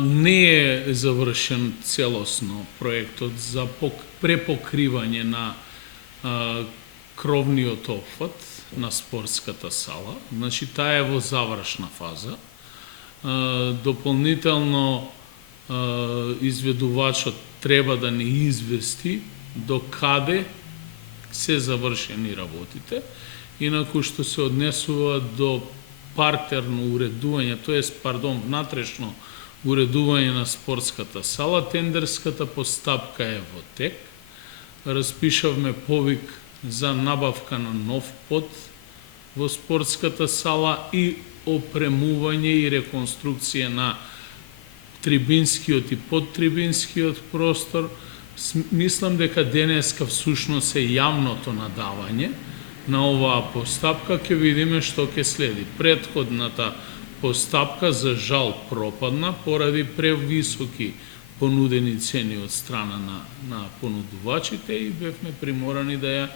Не е завршен целосно проектот за препокривање на кровниот опфат на спортската сала. Значи, таа е во завршна фаза. Дополнително изведувачот треба да не извести до каде се завршени работите. Инаку што се однесува до партерно уредување, внатрешно уредување на спортската сала, тендерската постапка е во тек. Распишавме повик за набавка на нов под во спортската сала и опремување и реконструкција на трибинскиот и подтрибинскиот простор. Мислам дека денеска всушност е јавното надавање на оваа постапка, ќе видиме што ќе следи. Претходната постапка за жал пропадна поради превисоки понудени цени од страна на понудувачите и бевме приморани да ја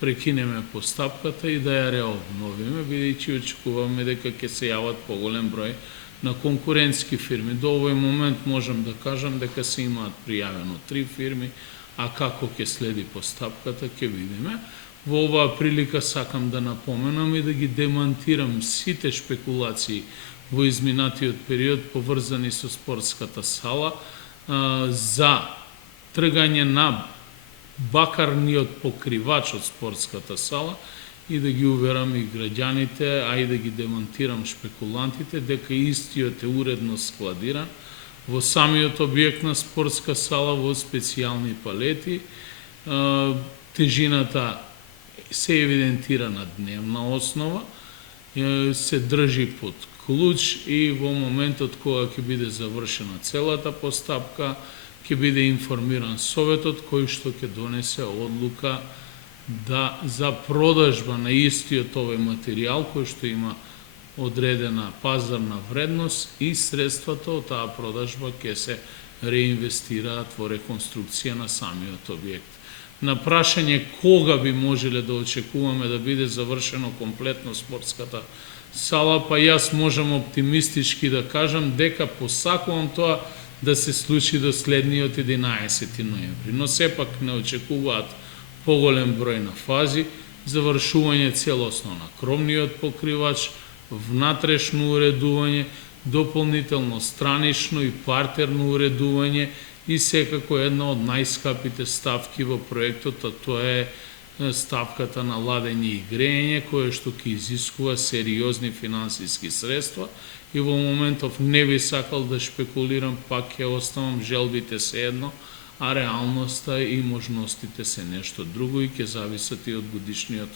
прекинеме постапката и да ја реобновиме, бидејќи очекуваме дека ќе се јават поголем број на конкурентски фирми. До овој момент можам да кажам дека се имаат пријавено 3 фирми, а како ќе следи постапката ќе видиме. Во оваа прилика сакам да напоменам и да ги демантирам сите шпекулации во изминатиот период поврзани со спортската сала за тргање на бакарниот покривач од спортската сала и да ги уверам и граѓаните, а и да ги демантирам шпекулантите дека истиот е уредно складиран во самиот објект на спортска сала во специјални палети. Тежината се евидентира на дневна основа, се држи под клуч и во моментот кога ќе биде завршена целата постапка, ќе биде информиран советот кој што ќе донесе одлука за продажба на истиот овој материјал кој што има одредена пазарна вредност и средствата од таа продажба ќе се реинвестираат во реконструкција на самиот објект. На прашање кога би можеле да очекуваме да биде завршено комплетно спортската сала, па јас можам оптимистички да кажам дека посакувам тоа да се случи до следниот 11 ноември. Но сепак не очекуваат поголем број на фази, завршување целосно на кровниот покривач, внатрешно уредување, дополнително странично и партерно уредување и секако една од најскапите ставки во проектот, а тоа е ставката на ладење и грејење, кое што ќе изискува сериозни финансиски средства и во моментов не би сакал да шпекулирам, пак ќе оставам желбите се едно, а реалноста и можностите се нешто друго и ќе зависат и од годишниот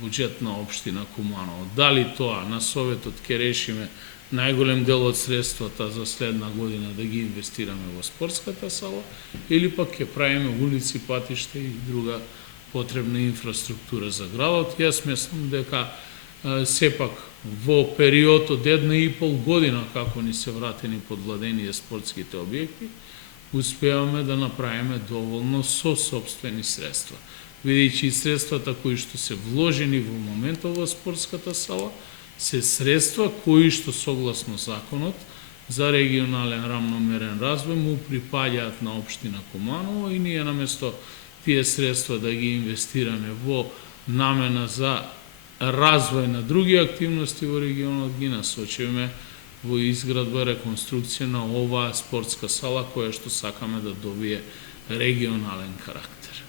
буџет на општина Куманово. Дали тоа на советот ќе решиме најголем дел од средствата за следна година да ги инвестираме во спортската сала или пак ќе правиме улици, патишта и друга потребна инфраструктура за градот. Јас мислам дека сепак во период од 1,5 година како ни се вратени под владение спортските објекти, успеаваме да направиме доволно со собствени средства. Видејќи средствата кои што се вложени во моментот во спортската сала, се средства кои што согласно законот за регионален рамномерен развој му припаѓаат на општина Куманово и ние наместо тие средства да ги инвестираме во намена за развој на други активности во регионот, ги насочиме во изградба, реконструкција на оваа спортска сала која што сакаме да добие регионален карактер.